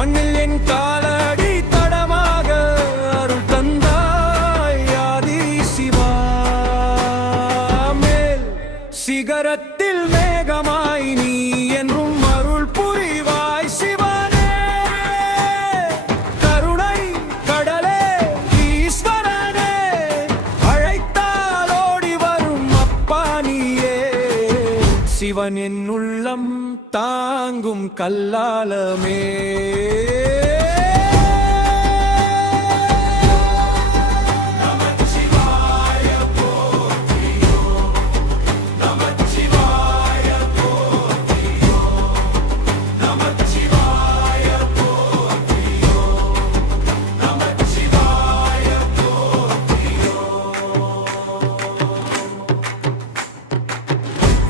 மண்ணில் என் காலடி தடமாக அருள் தந்தாய் ஆதி சிவா. மேல் சிகரத்தில் மேகமாய் நீ என்றும் அருள் புரிவாய் சிவனே. கருணை கடலே ஈஸ்வரனே, அழைத்தால் ஓடி வரும் அப்பா நீயே. சிவன் என் உள்ளம் தாங்கும் கல்லாலமே.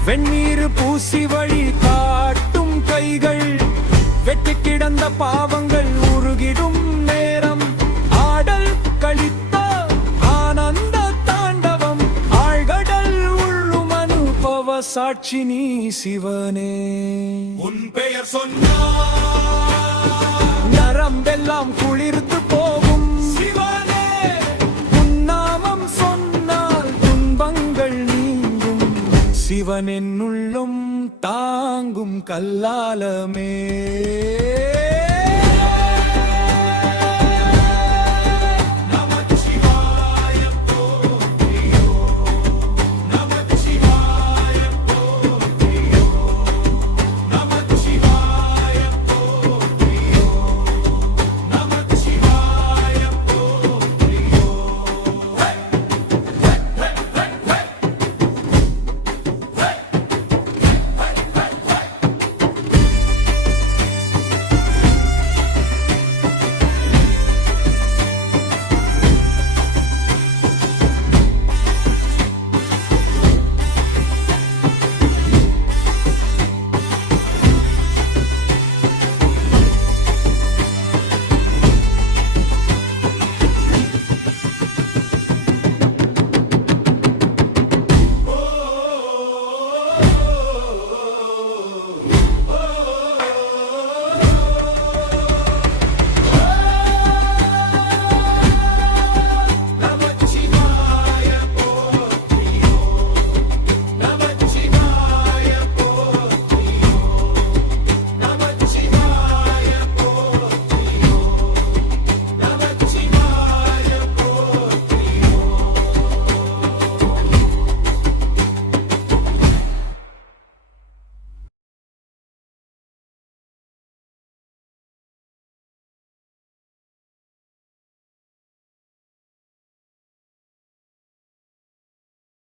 வெண்ணீர் பூசி வழி காட்டும் கைகள், வெட்டி கிடந்த பாவங்கள் உருகிடும் நேரம். ஆடல் கழித்த ஆனந்த தாண்டவம், ஆழ்கடல் உள்ளும் அனுபவ சாட்சி நீ சிவனே. உன் பெயர் சொன்னால் நரம்பெல்லாம் குளிர்ந்து போகும் சிவனே. உன் நாமம் சொன்னால் துன்பங்கள் நீங்கும். சிவன் என்னுள்ளும் தாங்கும் கல்லாலமே.